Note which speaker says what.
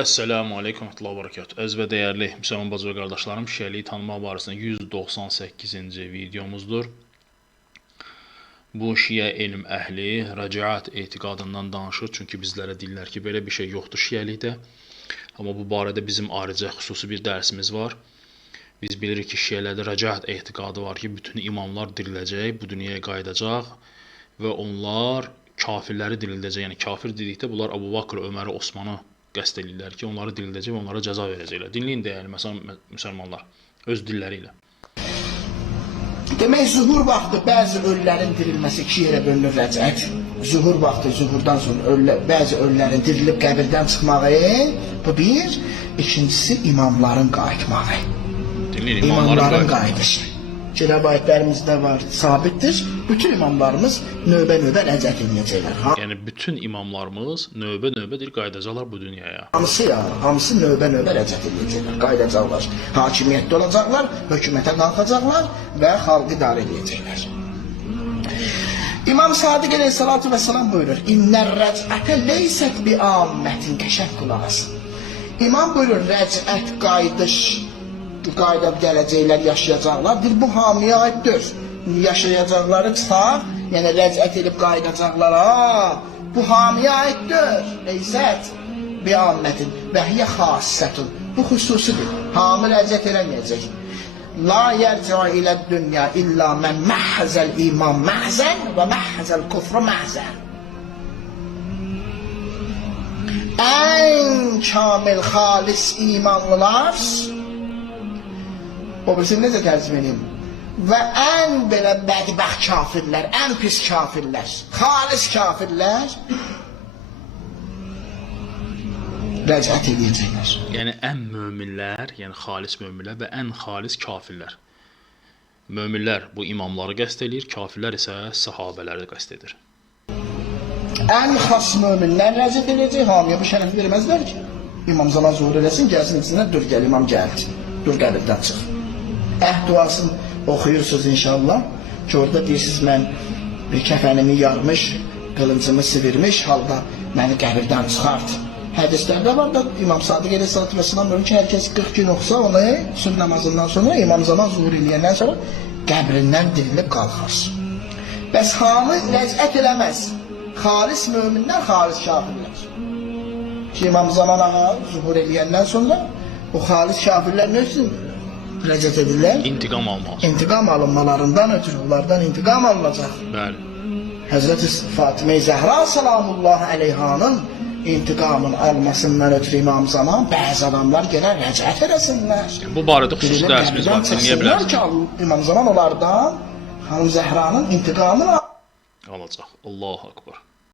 Speaker 1: Əssəlamu aleykum və bərəkətuh. Əziz və dəyərli müsəlman bacı və qardaşlarım, şiəliyi tanımaq barəsində 198-ci videomuzdur. Bu şiə elm əhli rəcaət etiqadından danışır, çünki bizlərə deyirlər ki, belə bir şey yoxdur şiəlikdə. Amma bu barədə bizim ayrıca xüsusi bir dərsimiz var. Biz bilirik ki, şiələrdə rəcaət etiqadı var ki, bütün imamlar diriləcək, bu dünyaya qayıdacaq və onlar kafirləri dirildəcək. Yəni kafir dedikdə bunlar Əbu Bakr, Öməri, Osmanı qəsd edirlər ki, onları dirildəcək onlara cəza verəcəklər. Dinləyin dəyərli məsələn müsəlmanlar öz dilləri ilə.
Speaker 2: Demək zuhur vaxtı bəzi ölülərin dirilməsi iki yerə bölünür rəcət. Zuhur vaxtı, zuhurdan sonra ölü, bəzi ölülərin dirilib qəbirdən çıxmağı bu bir. İkincisi imamların qayıtmağı.
Speaker 1: Dinləyin
Speaker 2: İmamların
Speaker 1: imamların qayıtması.
Speaker 2: Qayıdışı. Kirab ayətlərimizdə var, sabitdir. Bütün imamlarımız növbə-növbə rəcət edəcəklər.
Speaker 1: Yəni bütün imamlarımız növbə-növbə deyir qayıdacaqlar bu dünyaya.
Speaker 2: Hamısı ya, hamısı növbə-növbə rəcət edəcəklər, qayıdacaqlar. Hakimiyyətdə olacaqlar, hökumətə qalxacaqlar və xalqı idarə edəcəklər. İmam Sadiq əleyhissalatu vesselam buyurur: "İnnər rəc'ətə leysət bi ammətin asın." İmam buyurur, rəcət qayıdış qayıdıb gələcəklər, yaşayacaqlar. Deyir, bu hamiyə aiddir. Yaşayacaqları çıxar, yəni rəcət edib qayıdacaqlar. Bu hamiyə aiddir. Leysət bi ammətin və. Bu xüsusidir. Hami rəcət eləməyəcək. La yerci'u ilə dünya illa mən məhzəl iman məhzən və məhzəl kufru məhzən. En kamil halis imanlılar o birisini necə tərcümə edeyim? Və ən belə bədbəxt kafirlər, ən pis kafirlər, xalis kafirlər rəcət edəcəklər.
Speaker 1: Yəni ən möminlər, yəni xalis möminlər və ən xalis kafirlər. Möminlər bu imamları qəsd edir, kafirlər isə səhabələri qəsd edir.
Speaker 2: Ən xas möminlər rəcət edəcək, hamiyə bu şərəfi verməzlər ki. İmam zaman zuhur eləsin, gəlsin içindən, dur gəl imam gəldi. Dur qəbirdən çıx. Əhd duasını oxuyursunuz inşallah. Ki orada deyirsiniz mən bir kəfənimi yarmış, qılıncımı sivirmiş halda məni qəbirdən çıxart. Hədislərdə var da İmam Sadiq Aleyhisselatü Vesselam buyurur ki, hər kəs 40 gün oxusa onu sübh namazından sonra İmam zaman zuhur eləyəndən sonra qəbrindən dirilib qalxar. Bəs hamı rəcət eləməz. Xalis möminlər, xalis kafirlər. Ki İmam Zaman ağa zuhur eləyəndən sonra o xalis kafirlər nə üçün rəcət edirlər?
Speaker 1: İntiqam almaq.
Speaker 2: İntiqam alınmalarından ötürü onlardan intiqam alınacaq.
Speaker 1: Bəli.
Speaker 2: Hazreti Fatıma Zəhra salamullah əleyhanın intiqamın almasından ötürü İmam Zaman bəzi adamlar gələr rəcət eləsinlər.
Speaker 1: Bu barədə xüsusi dərsimiz var, dinləyə bilərsiniz.
Speaker 2: ki, İmam Zaman onlardan Hanım Zəhranın intiqamını
Speaker 1: Alacaq. Allahu akbar.